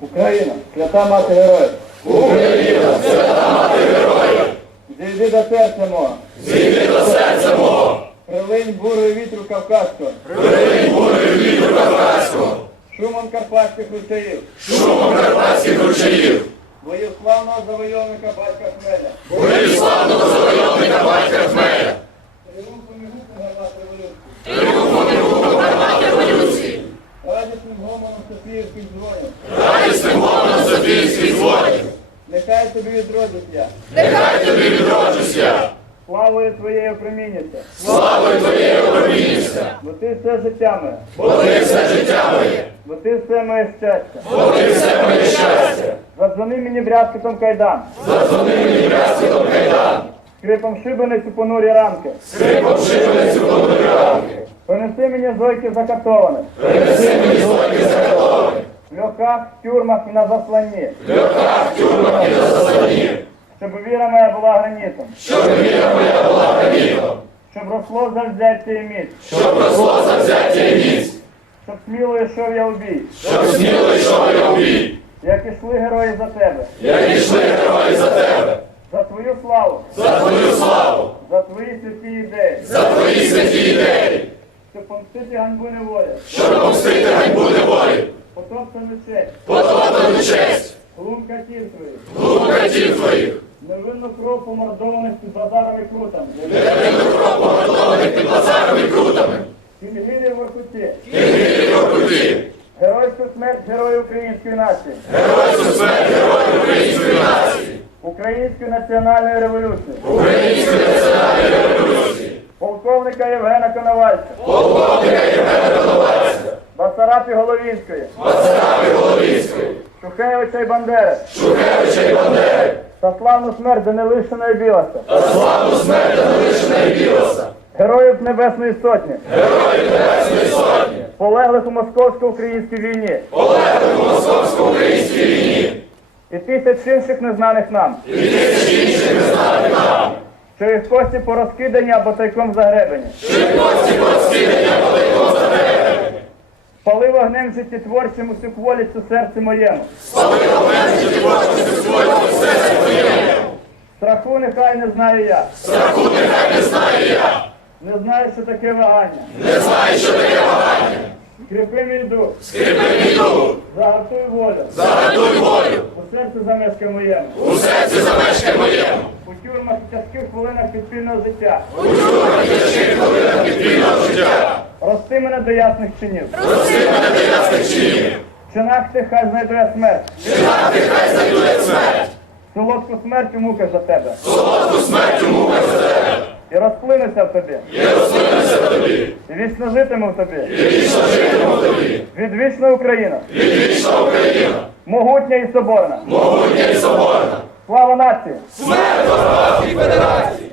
Україна, свята мати героїв. Україна, свята мати героїв, Зійди до серця мого. зійди до серця мого, Прилинь бурою вітру Кавказського. прилинь бурою вітру Кавказького, Шумом карпатських ручаїв. шумом карпатських ручаїв, Бою славного завойовника батька Хмеля. бою славного завойовника батька Хмеля, Тріумфом і гуком гармат революції. тріумфом і гуком гармат революції, Радісним гомоном Софіївських дзвонів. Радісним гомоном Софійських дзвонів. Нехай тобі відродить. Нехай тобі відроджусь я, Славою твоєю промінюся. славою твоєю промінюся, Бо ти все життя моє. бо ти все життя моє, Бо ти все моє щастя. бо ти все моє щастя. Задзвони мені брязкотом кайдан. Задзвони мені брязкотом кайдан, Скрипом шибениць у понурі ранки. скрипом шибеницю понурі ранки, Принеси мені зойки закатованих. принеси мені злоки закатованих, В тюрмах і на засланні. в тюрмах і на заслані, Щоб віра моя була гранітом. щоб віра моя була гранітом, Щоб росло завзяття і міць. щоб росло завзяття і міць, Щоб сміло йшов я у бій. щоб сміло йшов я бій, Як ішли герої за тебе. як ішли герої за тебе, За твою славу. за твою славу, За твої святі ідеї. за твої святі ідеї, Щоб помстити ганьбу неволі. щоб помстити ганьбу неволі, Потоплену честь. потоплену честь, Глум катів твоїх. глум братів твоїх, Невинну кров помордованих під базарами крутами. невинну кров поготованих під базарами крутами, Підгір'я в Воркуті. і грілі воркуті, Геройську смерть герою української нації. геройську смерть героїв української нації, Української національної революції. української національної революції, Полковника Євгена Коновальця. полковника Євгена Коновальська, Басарапі Головінської. Вацарапи Головінської, Шухевича і Бандери. Шухевича і Бандери, Та славну смерть Данилишина і Білоса. та славну смерть Данилишина і Білоса, Героїв Небесної Сотні. героїв Небесної Сотні, Полеглих у московсько-українській війні. полеглих у московсько-українській війні, І тисяч інших незнаних нам. і тисячі інших незнаних нам, Що їх кості порозкидані або тайком загребені. що кості порозкидані Пали вогнем життєтворчим усю кволість у серці моєму. спалила мене творчості свого серця твоєму, Страху нехай не знаю я. страху нехай не знаю я, Не знаю, що таке вагання. не знаю, що таке вагання, Скріпи мій дух, скріпи мій дух, загартуй волю. загадуй волю, У серці замешкай моєму. у серці замешкай моєму, У тюрмах тяжких хвилинах підпільного життя. у тюрмах тяжких хвилинах підвільного життя, Рости мене до ясних чинів. прости мене до ясних чинів, В чинах тих хай знайду я смерть. чи нати хай знайдує смерть, Солодку смерть у муках за тебе. солодку смерть у муках за тебе, І розплинуся в тобі. і розплинуся в тобі, І вічно житиму в тобі. і вічно житиму в тобі, Відвічна Україна. відвічна Україна, Могутня і соборна. могутня і соборна, Слава нації! смерть федерації!